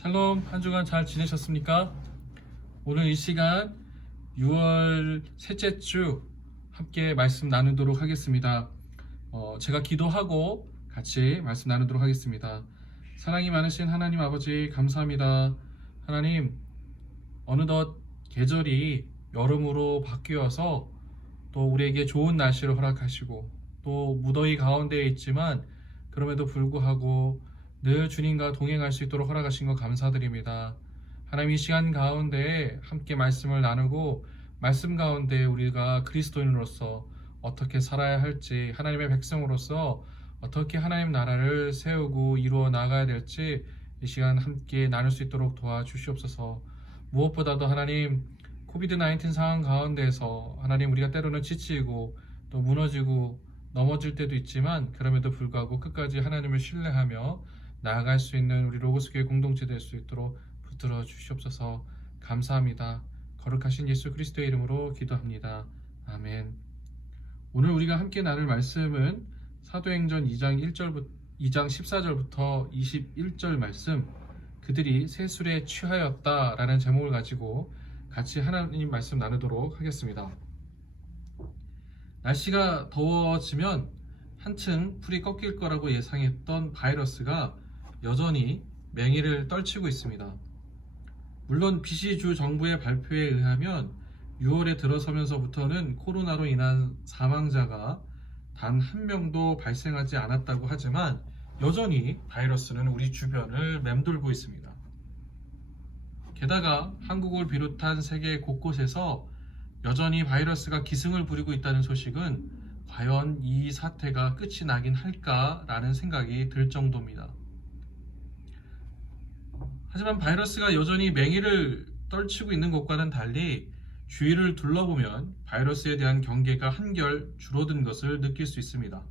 샬롬, 한 주간 잘 지내셨습니까? 오늘 이 시간 6월 셋째 주 함께 말씀 나누도록 하겠습니다. 제가 기도하고 같이 말씀 나누도록 하겠습니다. 사랑이 많으신 하나님 아버지 감사합니다. 하나님, 어느덧 계절이 여름으로 바뀌어서 또 우리에게 좋은 날씨를 허락하시고 또 무더위 가운데에 있지만 그럼에도 불구하고 늘 주님과 동행할 수 있도록 허락하신 것 감사드립니다. 하나님, 이 시간 가운데 함께 말씀을 나누고 말씀 가운데 우리가 그리스도인으로서 어떻게 살아야 할지, 하나님의 백성으로서 어떻게 하나님 나라를 세우고 이루어 나가야 될지 이 시간 함께 나눌 수 있도록 도와주시옵소서. 무엇보다도 하나님, 코비드-19 상황 가운데서 하나님, 우리가 때로는 지치고 또 무너지고 넘어질 때도 있지만 그럼에도 불구하고 끝까지 하나님을 신뢰하며 나아갈 수 있는 우리 로고스교회 공동체 될 수 있도록 붙들어 주시옵소서. 감사합니다. 거룩하신 예수 그리스도의 이름으로 기도합니다. 아멘. 오늘 우리가 함께 나눌 말씀은 사도행전 2장 14절부터 21절 말씀, 그들이 새 술에 취하였다 라는 제목을 가지고 같이 하나님 말씀 나누도록 하겠습니다. 날씨가 더워지면 한층 풀이 꺾일 거라고 예상했던 바이러스가 여전히 맹위를 떨치고 있습니다. 물론 BC 주 정부의 발표에 의하면 6월에 들어서면서부터는 코로나로 인한 사망자가 단 한 명도 발생하지 않았다고 하지만 여전히 바이러스는 우리 주변을 맴돌고 있습니다. 게다가 한국을 비롯한 세계 곳곳에서 여전히 바이러스가 기승을 부리고 있다는 소식은 과연 이 사태가 끝이 나긴 할까라는 생각이 들 정도입니다. 하지만 바이러스가 여전히 맹위를 떨치고 있는 것과는 달리 주위를 둘러보면 바이러스에 대한 경계가 한결 줄어든 것을 느낄 수 있습니다.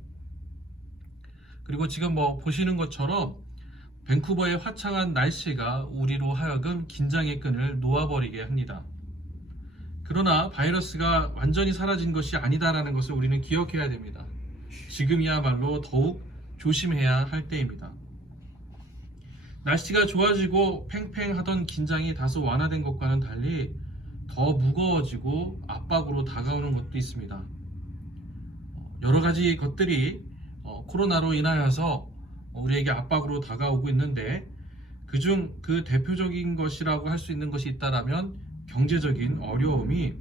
그리고 지금 보시는 것처럼 밴쿠버의 화창한 날씨가 우리로 하여금 긴장의 끈을 놓아버리게 합니다. 그러나 바이러스가 완전히 사라진 것이 아니다라는 것을 우리는 기억해야 됩니다. 지금이야말로 더욱 조심해야 할 때입니다. 날씨가 좋아지고 팽팽하던 긴장이 다소 완화된 것과는 달리 더 무거워지고 압박으로 다가오는 것도 있습니다. 여러 가지 것들이 코로나로 인하여서 우리에게 압박으로 다가오고 있는데 그중 그 대표적인 것이라고 할 수 있는 것이 있다라면 경제적인 어려움이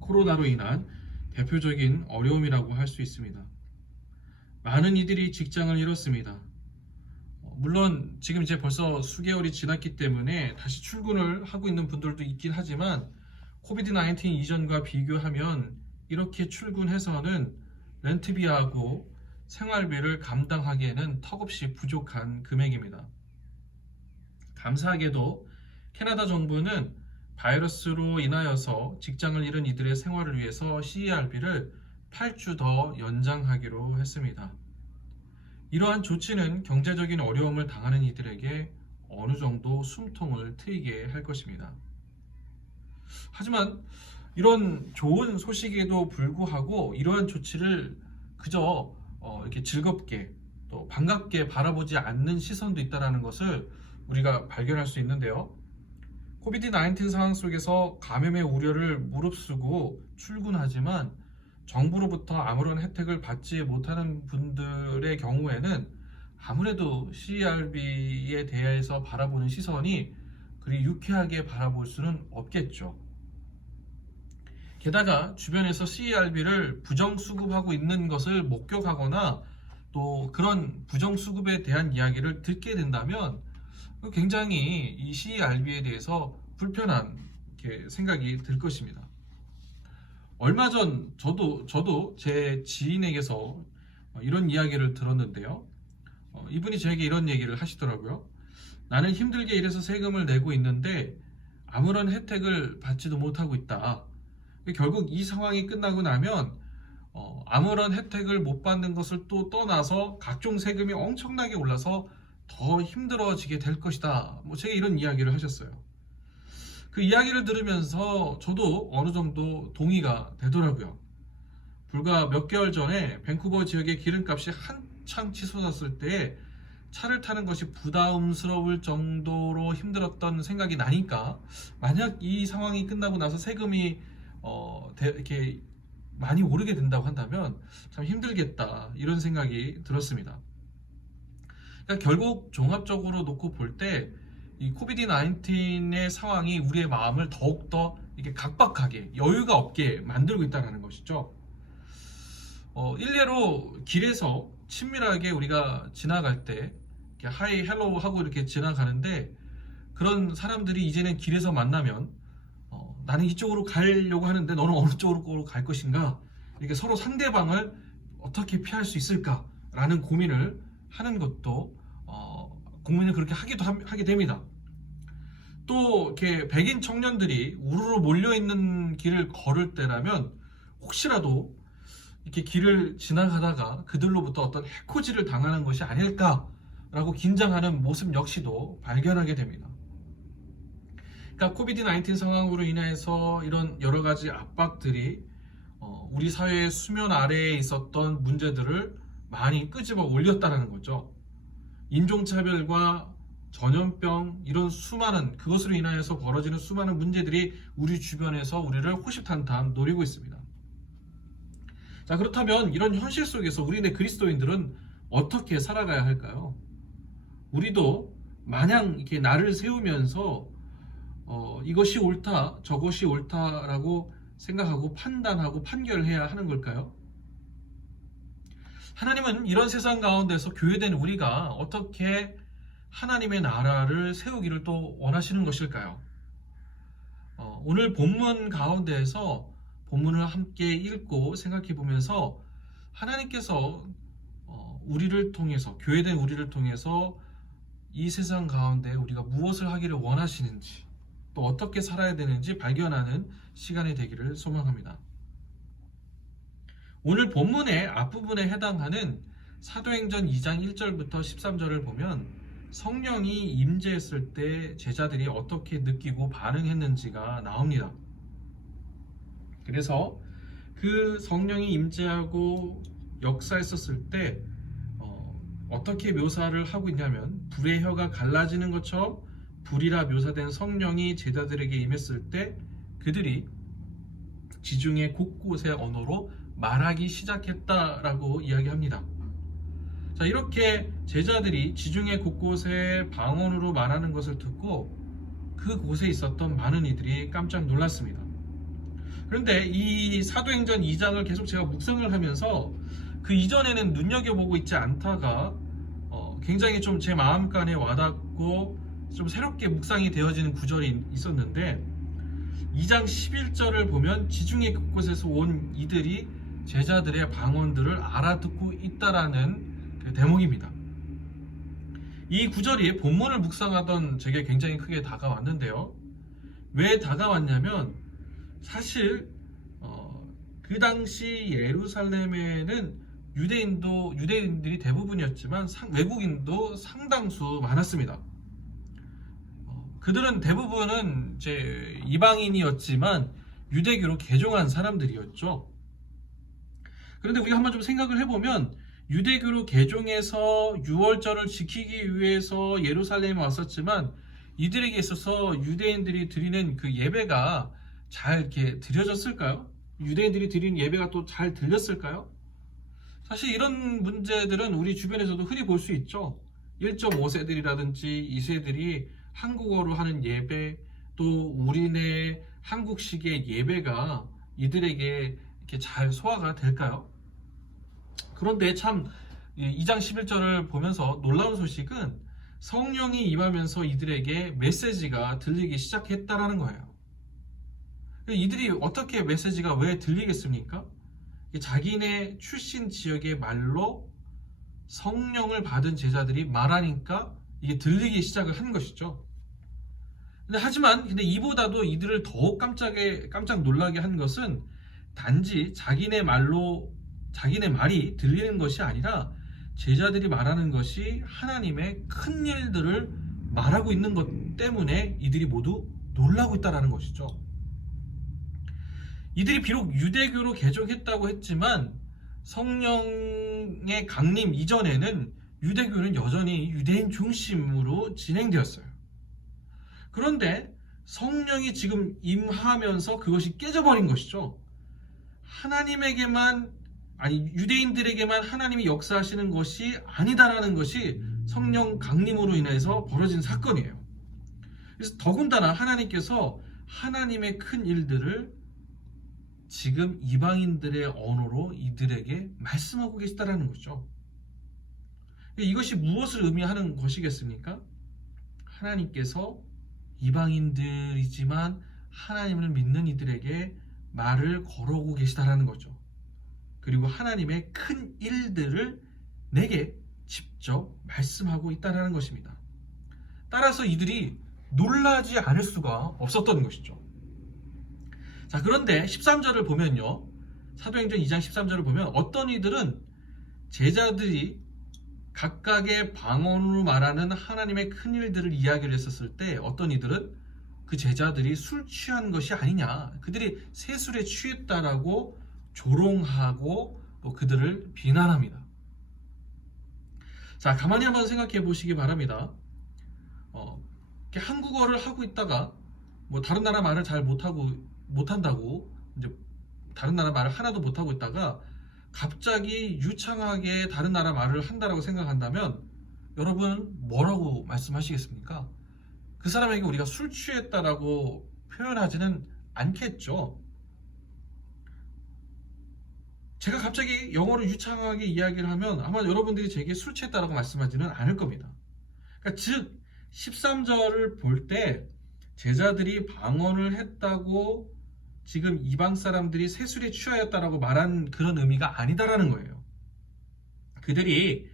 코로나로 인한 대표적인 어려움이라고 할 수 있습니다. 많은 이들이 직장을 잃었습니다. 물론 지금 이제 벌써 수개월이 지났기 때문에 다시 출근을 하고 있는 분들도 있긴 하지만 코비드-19 이전과 비교하면 이렇게 출근해서는 렌트비하고 생활비를 감당하기에는 턱없이 부족한 금액입니다. 감사하게도 캐나다 정부는 바이러스로 인하여서 직장을 잃은 이들의 생활을 위해서 CERB를 8주 더 연장하기로 했습니다. 이러한 조치는 경제적인 어려움을 당하는 이들에게 어느 정도 숨통을 트이게 할 것입니다. 하지만 이런 좋은 소식에도 불구하고 이러한 조치를 그저 이렇게 즐겁게 또 반갑게 바라보지 않는 시선도 있다는 것을 우리가 발견할 수 있는데요. 코비드-19 상황 속에서 감염의 우려를 무릅쓰고 출근하지만 정부로부터 아무런 혜택을 받지 못하는 분들의 경우에는 아무래도 CERB에 대해서 바라보는 시선이 그리 유쾌하게 바라볼 수는 없겠죠. 게다가 주변에서 CERB를 부정수급하고 있는 것을 목격하거나 또 그런 부정수급에 대한 이야기를 듣게 된다면 굉장히 이 CERB에 대해서 불편한 생각이 들 것입니다. 얼마 전 저도 제 지인에게서 이런 이야기를 들었는데요. 이분이 저에게 이런 얘기를 하시더라고요. 나는 힘들게 일해서 세금을 내고 있는데 아무런 혜택을 받지도 못하고 있다. 결국 이 상황이 끝나고 나면 아무런 혜택을 못 받는 것을 또 떠나서 각종 세금이 엄청나게 올라서 더 힘들어지게 될 것이다. 제가 이런 이야기를 하셨어요. 그 이야기를 들으면서 저도 어느 정도 동의가 되더라고요. 불과 몇 개월 전에 밴쿠버 지역의 기름값이 한창 치솟았을 때 차를 타는 것이 부담스러울 정도로 힘들었던 생각이 나니까, 만약 이 상황이 끝나고 나서 세금이 이렇게 많이 오르게 된다고 한다면 참 힘들겠다, 이런 생각이 들었습니다. 그러니까 결국 종합적으로 놓고 볼 때 이 코비드 19의 상황이 우리의 마음을 더욱더 이렇게 각박하게, 여유가 없게 만들고 있다는 것이죠. 일례로 길에서 친밀하게 우리가 지나갈 때 이렇게 하이 헬로우 하고 이렇게 지나가는데, 그런 사람들이 이제는 길에서 만나면 나는 이쪽으로 가려고 하는데 너는 어느 쪽으로 갈 것인가, 이렇게 서로 상대방을 어떻게 피할 수 있을까라는 고민을 하는 것도 고민을 그렇게 하게 됩니다. 또 이렇게 백인 청년들이 우르르 몰려있는 길을 걸을 때라면 혹시라도 이렇게 길을 지나가다가 그들로부터 어떤 해코지를 당하는 것이 아닐까라고 긴장하는 모습 역시도 발견하게 됩니다. 그러니까 코비드 19 상황으로 인해서 이런 여러 가지 압박들이 우리 사회의 수면 아래에 있었던 문제들을 많이 끄집어 올렸다는 거죠. 인종차별과 전염병, 이런 수많은, 그것으로 인하여서 벌어지는 수많은 문제들이 우리 주변에서 우리를 호시탄탄 노리고 있습니다. 자, 그렇다면 이런 현실 속에서 우리네 그리스도인들은 어떻게 살아가야 할까요? 우리도 마냥 이렇게 나를 세우면서 이것이 옳다, 저것이 옳다라고 생각하고 판단하고 판결해야 하는 걸까요? 하나님은 이런 세상 가운데서 교회된 우리가 어떻게 하나님의 나라를 세우기를 또 원하시는 것일까요? 오늘 본문 가운데에서 본문을 함께 읽고 생각해 보면서 하나님께서 우리를 통해서, 교회된 우리를 통해서 이 세상 가운데 우리가 무엇을 하기를 원하시는지, 또 어떻게 살아야 되는지 발견하는 시간이 되기를 소망합니다. 오늘 본문의 앞부분에 해당하는 사도행전 2장 1절부터 13절을 보면 성령이 임재했을 때 제자들이 어떻게 느끼고 반응했는지가 나옵니다. 그래서 그 성령이 임재하고 역사했었을 때 어떻게 묘사를 하고 있냐면, 불의 혀가 갈라지는 것처럼 불이라 묘사된 성령이 제자들에게 임했을 때 그들이 지중해 곳곳의 언어로 말하기 시작했다라고 이야기합니다. 자, 이렇게 제자들이 지중해 곳곳에 방언으로 말하는 것을 듣고 그곳에 있었던 많은 이들이 깜짝 놀랐습니다. 그런데 이 사도행전 2장을 계속 제가 묵상을 하면서 그 이전에는 눈여겨보고 있지 않다가 굉장히 좀 제 마음간에 와닿고 좀 새롭게 묵상이 되어지는 구절이 있었는데, 2장 11절을 보면 지중해 곳곳에서 온 이들이 제자들의 방언들을 알아듣고 있다라는 그 대목입니다. 이 구절이 본문을 묵상하던 제게 굉장히 크게 다가왔는데요. 왜 다가왔냐면, 사실 그 당시 예루살렘에는 유대인들이 대부분이었지만 외국인도 상당수 많았습니다. 그들은 대부분은 이제 이방인이었지만 유대교로 개종한 사람들이었죠. 그런데 우리가 한번 좀 생각을 해보면, 유대교로 개종해서 유월절을 지키기 위해서 예루살렘에 왔었지만 이들에게 있어서 유대인들이 드리는 그 예배가 잘 이렇게 드려졌을까요? 유대인들이 드리는 예배가 또 잘 들렸을까요? 사실 이런 문제들은 우리 주변에서도 흔히 볼 수 있죠. 1.5세들이라든지 2세들이 한국어로 하는 예배, 또 우리네 한국식의 예배가 이들에게 이렇게 잘 소화가 될까요? 그런데 참 2장 11절을 보면서 놀라운 소식은 성령이 임하면서 이들에게 메시지가 들리기 시작했다라는 거예요. 이들이 어떻게 메시지가 왜 들리겠습니까? 자기네 출신 지역의 말로 성령을 받은 제자들이 말하니까 이게 들리기 시작을 한 것이죠. 하지만 이보다도 이들을 더욱 깜짝 놀라게 한 것은 단지 자기네 말이 들리는 것이 아니라 제자들이 말하는 것이 하나님의 큰 일들을 말하고 있는 것 때문에 이들이 모두 놀라고 있다는 것이죠. 이들이 비록 유대교로 개종했다고 했지만 성령의 강림 이전에는 유대교는 여전히 유대인 중심으로 진행되었어요. 그런데 성령이 지금 임하면서 그것이 깨져버린 것이죠. 유대인들에게만 하나님이 역사하시는 것이 아니다라는 것이 성령 강림으로 인해서 벌어진 사건이에요. 그래서 더군다나 하나님께서 하나님의 큰 일들을 지금 이방인들의 언어로 이들에게 말씀하고 계시다라는 거죠. 이것이 무엇을 의미하는 것이겠습니까? 하나님께서 이방인들이지만 하나님을 믿는 이들에게 말을 걸어오고 계시다라는 거죠. 그리고 하나님의 큰 일들을 내게 직접 말씀하고 있다는 것입니다. 따라서 이들이 놀라지 않을 수가 없었던 것이죠. 자, 그런데 13절을 보면요, 사도행전 2장 13절을 보면 어떤 이들은 제자들이 각각의 방언으로 말하는 하나님의 큰 일들을 이야기를 했었을 때 어떤 이들은 그 제자들이 술 취한 것이 아니냐, 그들이 세술에 취했다라고 조롱하고 또 그들을 비난합니다. 자, 가만히 한번 생각해 보시기 바랍니다. 한국어를 하고 있다가 다른 나라 말을 잘 못한다고 이제 다른 나라 말을 하나도 못하고 있다가 갑자기 유창하게 다른 나라 말을 한다라고 생각한다면 여러분 뭐라고 말씀하시겠습니까? 그 사람에게 우리가 술 취했다라고 표현하지는 않겠죠. 제가 갑자기 영어로 유창하게 이야기를 하면 아마 여러분들이 제게 술 취했다라고 말씀하지는 않을 겁니다. 그러니까 즉 13절을 볼 때 제자들이 방언을 했다고 지금 이방 사람들이 세술에 취하였다라고 말한 그런 의미가 아니다라는 거예요. 그들이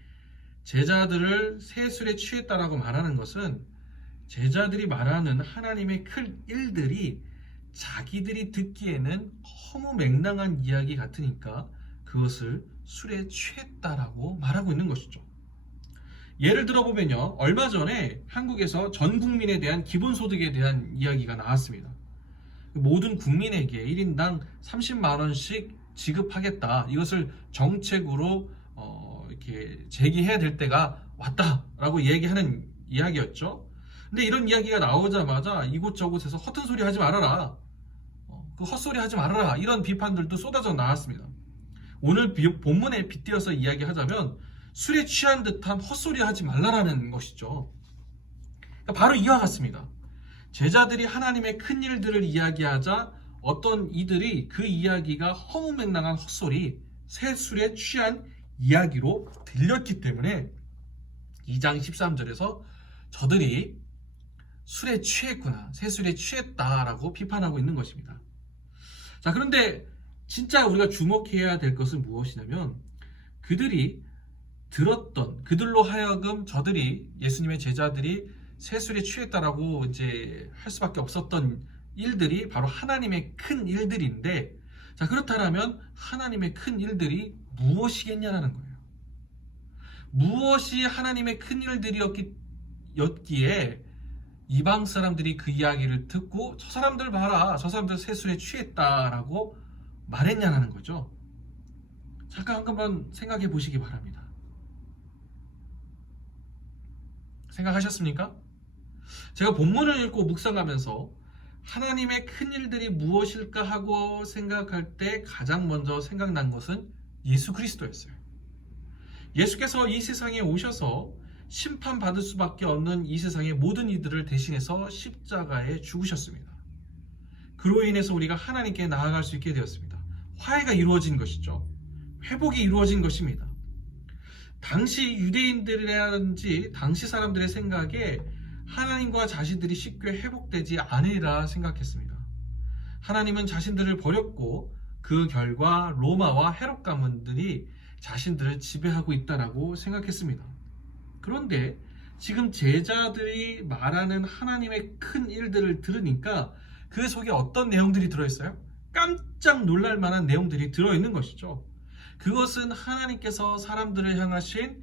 제자들을 세술에 취했다라고 말하는 것은 제자들이 말하는 하나님의 큰 일들이 자기들이 듣기에는 허무맹랑한 이야기 같으니까 그것을 술에 취했다라고 말하고 있는 것이죠. 예를 들어보면요, 얼마 전에 한국에서 전 국민에 대한 기본소득에 대한 이야기가 나왔습니다. 모든 국민에게 1인당 30만 원씩 지급하겠다. 이것을 정책으로 이렇게 제기해야 될 때가 왔다라고 얘기하는 이야기였죠. 근데 이런 이야기가 나오자마자 이곳저곳에서 허튼 소리 하지 말아라. 그 헛소리 하지 말아라. 이런 비판들도 쏟아져 나왔습니다. 오늘 본문에 빗대어서 이야기하자면 술에 취한 듯한 헛소리 하지 말라라는 것이죠. 그러니까 바로 이와 같습니다. 제자들이 하나님의 큰 일들을 이야기하자 어떤 이들이 그 이야기가 허무맹랑한 헛소리, 새술에 취한 이야기로 들렸기 때문에 2장 13절에서 저들이 술에 취했구나, 새술에 취했다라고 비판하고 있는 것입니다. 자, 그런데 진짜 우리가 주목해야 될 것은 무엇이냐면 그들이 들었던, 그들로 하여금 저들이 예수님의 제자들이 세술에 취했다라고 이제 할 수밖에 없었던 일들이 바로 하나님의 큰 일들인데, 자, 그렇다면 하나님의 큰 일들이 무엇이겠냐라는 거예요. 무엇이 하나님의 큰 일들이었기에 이방 사람들이 그 이야기를 듣고 저 사람들 봐라, 저 사람들 세술에 취했다라고 말했냐라는 거죠. 잠깐 한번 생각해 보시기 바랍니다. 생각하셨습니까? 제가 본문을 읽고 묵상하면서 하나님의 큰 일들이 무엇일까 하고 생각할 때 가장 먼저 생각난 것은 예수 그리스도였어요. 예수께서 이 세상에 오셔서 심판받을 수밖에 없는 이 세상의 모든 이들을 대신해서 십자가에 죽으셨습니다. 그로 인해서 우리가 하나님께 나아갈 수 있게 되었습니다. 화해가 이루어진 것이죠. 회복이 이루어진 것입니다. 당시 유대인들이라든지 당시 사람들의 생각에 하나님과 자신들이 쉽게 회복되지 않으리라 생각했습니다. 하나님은 자신들을 버렸고 그 결과 로마와 헤롯 가문들이 자신들을 지배하고 있다라고 생각했습니다. 그런데 지금 제자들이 말하는 하나님의 큰 일들을 들으니까 그 속에 어떤 내용들이 들어있어요? 깜짝 놀랄 만한 내용들이 들어있는 것이죠. 그것은 하나님께서 사람들을 향하신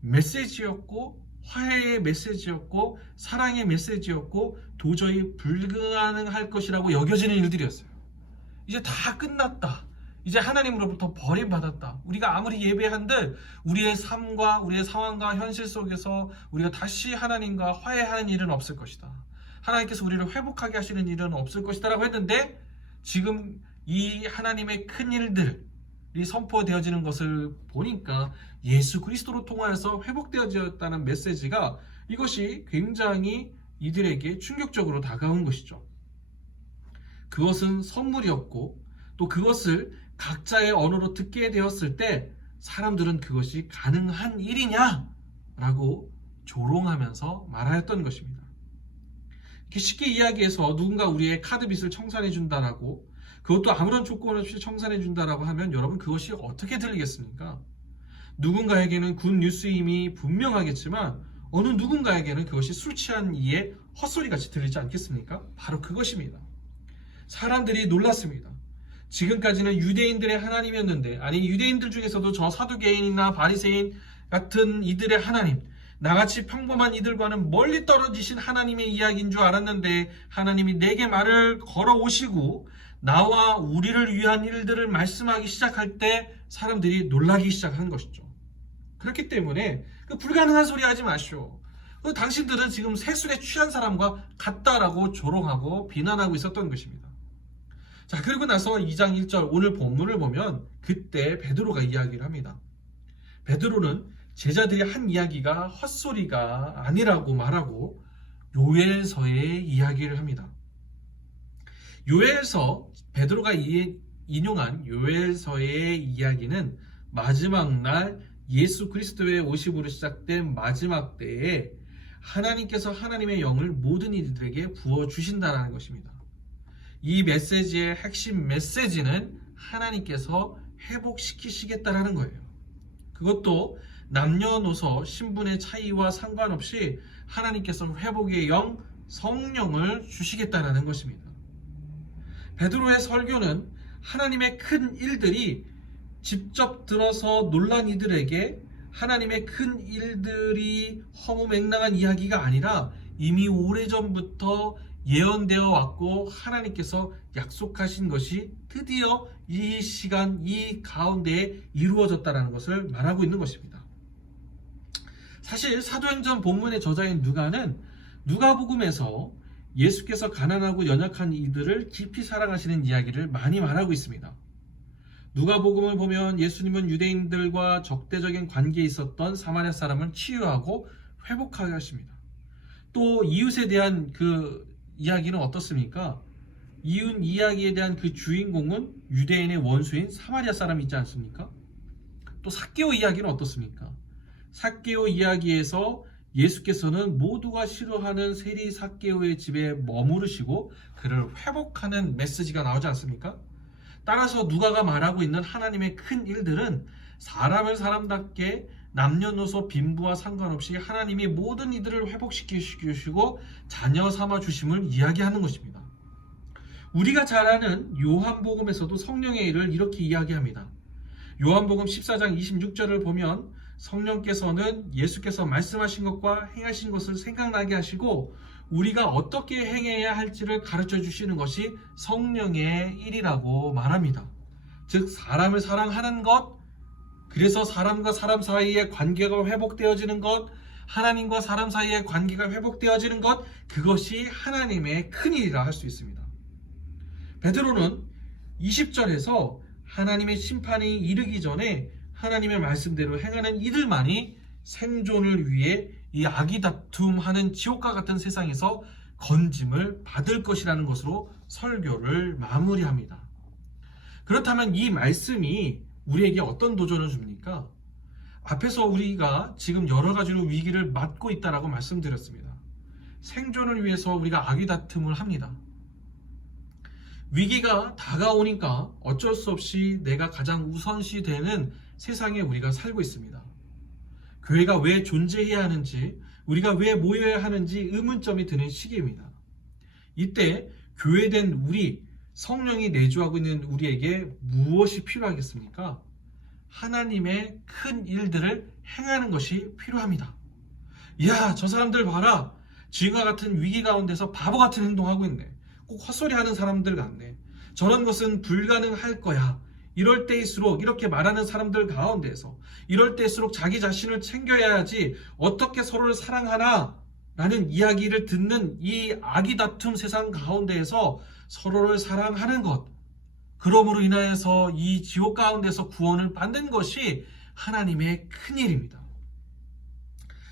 메시지였고 화해의 메시지였고 사랑의 메시지였고 도저히 불가능할 것이라고 여겨지는 일들이었어요. 이제 다 끝났다. 이제 하나님으로부터 버림받았다. 우리가 아무리 예배한들 우리의 삶과 우리의 상황과 현실 속에서 우리가 다시 하나님과 화해하는 일은 없을 것이다. 하나님께서 우리를 회복하게 하시는 일은 없을 것이다 라고 했는데, 지금 이 하나님의 큰 일들이 선포되어지는 것을 보니까 예수 그리스도로 통하여서 회복되어졌다는 메시지가, 이것이 굉장히 이들에게 충격적으로 다가온 것이죠. 그것은 선물이었고, 또 그것을 각자의 언어로 듣게 되었을 때 사람들은 그것이 가능한 일이냐? 라고 조롱하면서 말하였던 것입니다. 이렇게 쉽게 이야기해서 누군가 우리의 카드빚을 청산해 준다라고, 그것도 아무런 조건 없이 청산해 준다라고 하면 여러분, 그것이 어떻게 들리겠습니까? 누군가에게는 굿 뉴스임이 분명하겠지만 어느 누군가에게는 그것이 술 취한 이의 헛소리같이 들리지 않겠습니까? 바로 그것입니다. 사람들이 놀랐습니다. 지금까지는 유대인들의 하나님이었는데, 아니 유대인들 중에서도 저 사두개인이나 바리새인 같은 이들의 하나님, 나같이 평범한 이들과는 멀리 떨어지신 하나님의 이야기인 줄 알았는데, 하나님이 내게 말을 걸어오시고 나와 우리를 위한 일들을 말씀하기 시작할 때 사람들이 놀라기 시작한 것이죠. 그렇기 때문에 불가능한 소리 하지 마시오. 당신들은 지금 세술에 취한 사람과 같다라고 조롱하고 비난하고 있었던 것입니다. 자, 그리고 나서 2장 1절 오늘 본문을 보면 그때 베드로가 이야기를 합니다. 베드로는 제자들이 한 이야기가 헛소리가 아니라고 말하고 요엘서의 이야기를 합니다. 요엘서, 베드로가 인용한 요엘서의 이야기는 마지막 날 예수 그리스도의 오심으로 시작된 마지막 때에 하나님께서 하나님의 영을 모든 이들에게 부어주신다는 것입니다. 이 메시지의 핵심 메시지는 하나님께서 회복시키시겠다라는 거예요. 그것도 남녀노소 신분의 차이와 상관없이 하나님께서 회복의 영, 성령을 주시겠다라는 것입니다. 베드로의 설교는 하나님의 큰 일들이 직접 들어서 놀란 이들에게 하나님의 큰 일들이 허무맹랑한 이야기가 아니라 이미 오래전부터 예언되어 왔고 하나님께서 약속하신 것이 드디어 이 시간, 이 가운데에 이루어졌다는 것을 말하고 있는 것입니다. 사실 사도행전 본문의 저자인 누가는 누가복음에서 예수께서 가난하고 연약한 이들을 깊이 사랑하시는 이야기를 많이 말하고 있습니다. 누가복음을 보면 예수님은 유대인들과 적대적인 관계에 있었던 사마리아 사람을 치유하고 회복하게 하십니다. 또 이웃에 대한 그 이야기는 어떻습니까? 이웃 이야기에 대한 그 주인공은 유대인의 원수인 사마리아 사람이 있지 않습니까? 또 삭개오 이야기는 어떻습니까? 삭개오 이야기에서 예수께서는 모두가 싫어하는 세리 삭개오의 집에 머무르시고 그를 회복하는 메시지가 나오지 않습니까? 따라서 누가가 말하고 있는 하나님의 큰 일들은 사람을 사람답게 남녀노소 빈부와 상관없이 하나님이 모든 이들을 회복시키시고 자녀 삼아 주심을 이야기하는 것입니다. 우리가 잘 아는 요한복음에서도 성령의 일을 이렇게 이야기합니다. 요한복음 14장 26절을 보면 성령께서는 예수께서 말씀하신 것과 행하신 것을 생각나게 하시고 우리가 어떻게 행해야 할지를 가르쳐 주시는 것이 성령의 일이라고 말합니다. 즉 사람을 사랑하는 것, 그래서 사람과 사람 사이의 관계가 회복되어지는 것, 하나님과 사람 사이의 관계가 회복되어지는 것, 그것이 하나님의 큰 일이라 할 수 있습니다. 베드로는 20절에서 하나님의 심판이 이르기 전에 하나님의 말씀대로 행하는 이들만이 생존을 위해 이 아기다툼하는 지옥과 같은 세상에서 건짐을 받을 것이라는 것으로 설교를 마무리합니다. 그렇다면 이 말씀이 우리에게 어떤 도전을 줍니까? 앞에서 우리가 지금 여러 가지로 위기를 맞고 있다라고 말씀드렸습니다. 생존을 위해서 우리가 아기다툼을 합니다. 위기가 다가오니까 어쩔 수 없이 내가 가장 우선시 되는 세상에 우리가 살고 있습니다. 교회가 왜 존재해야 하는지, 우리가 왜 모여야 하는지 의문점이 드는 시기입니다. 이때 교회된 우리, 성령이 내주하고 있는 우리에게 무엇이 필요하겠습니까? 하나님의 큰 일들을 행하는 것이 필요합니다. 이야, 저 사람들 봐라. 지금과 같은 위기 가운데서 바보 같은 행동하고 있네. 꼭 헛소리하는 사람들 같네. 저런 것은 불가능할 거야. 이럴 때일수록 이렇게 말하는 사람들 가운데에서 이럴 때일수록 자기 자신을 챙겨야지 어떻게 서로를 사랑하나 라는 이야기를 듣는 이 악이 다툼 세상 가운데에서 서로를 사랑하는 것, 그러므로 인하여서 이 지옥 가운데서 구원을 받는 것이 하나님의 큰일입니다.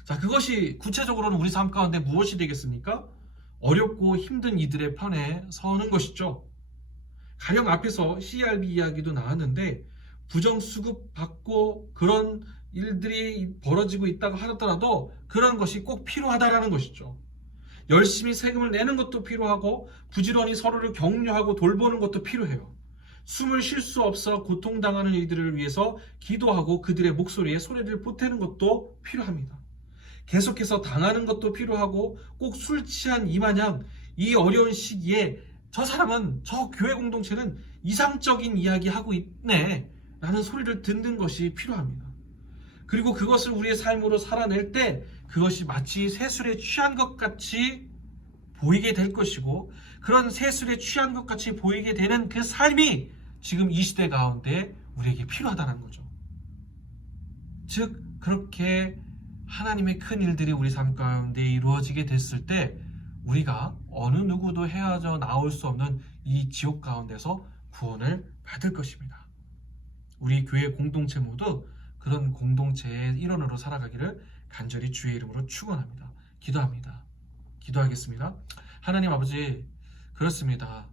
자, 그것이 구체적으로는 우리 삶 가운데 무엇이 되겠습니까? 어렵고 힘든 이들의 편에 서는 것이죠. 가령 앞에서 CRB 이야기도 나왔는데 부정수급 받고 그런 일들이 벌어지고 있다고 하더라도 그런 것이 꼭 필요하다라는 것이죠. 열심히 세금을 내는 것도 필요하고 부지런히 서로를 격려하고 돌보는 것도 필요해요. 숨을 쉴 수 없어 고통당하는 이들을 위해서 기도하고 그들의 목소리에 소리를 보태는 것도 필요합니다. 계속해서 당하는 것도 필요하고 꼭 술 취한 이마냥 이 어려운 시기에 저 사람은, 저 교회 공동체는 이상적인 이야기하고 있네 라는 소리를 듣는 것이 필요합니다. 그리고 그것을 우리의 삶으로 살아낼 때 그것이 마치 세술에 취한 것 같이 보이게 될 것이고, 그런 세술에 취한 것 같이 보이게 되는 그 삶이 지금 이 시대 가운데 우리에게 필요하다는 거죠. 즉 그렇게 하나님의 큰 일들이 우리 삶 가운데 이루어지게 됐을 때 우리가 어느 누구도 헤어져 나올 수 없는 이 지옥 가운데서 구원을 받을 것입니다. 우리 교회 공동체 모두 그런 공동체의 일원으로 살아가기를 간절히 주의 이름으로 축원합니다. 기도합니다. 기도하겠습니다. 하나님 아버지, 그렇습니다.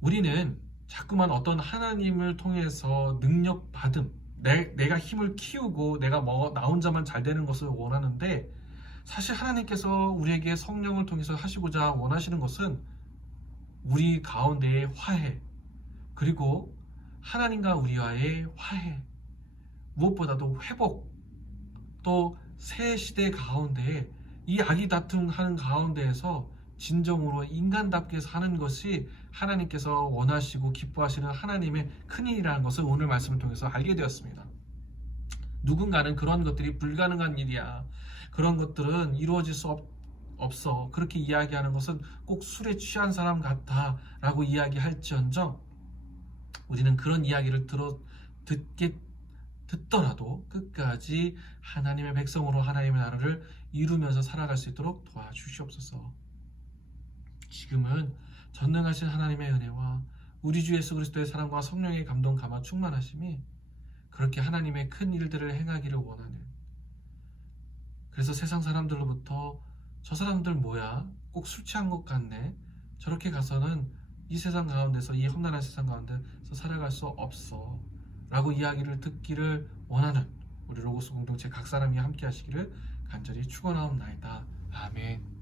우리는 자꾸만 어떤 하나님을 통해서 능력 받음, 내가 힘을 키우고 내가 나 혼자만 잘 되는 것을 원하는데, 사실 하나님께서 우리에게 성령을 통해서 하시고자 원하시는 것은 우리 가운데의 화해, 그리고 하나님과 우리와의 화해, 무엇보다도 회복, 또 새 시대 가운데 이 악이 다툼하는 가운데에서 진정으로 인간답게 사는 것이 하나님께서 원하시고 기뻐하시는 하나님의 큰일이라는 것을 오늘 말씀을 통해서 알게 되었습니다. 누군가는 그런 것들이 불가능한 일이야, 그런 것들은 이루어질 수 없어, 그렇게 이야기하는 것은 꼭 술에 취한 사람 같아 라고 이야기할지언정, 우리는 그런 이야기를 듣더라도 끝까지 하나님의 백성으로 하나님의 나라를 이루면서 살아갈 수 있도록 도와주시옵소서. 지금은 전능하신 하나님의 은혜와 우리 주 예수 그리스도의 사랑과 성령의 감동 감화 충만하심이 그렇게 하나님의 큰 일들을 행하기를 원하는, 그래서 세상 사람들로부터 저 사람들 뭐야, 꼭 술 취한 것 같네, 저렇게 가서는 이 세상 가운데서, 이 험난한 세상 가운데서 살아갈 수 없어 라고 이야기를 듣기를 원하는 우리 로고스 공동체 각 사람이 함께 하시기를 간절히 축원하옵나이다. 아멘.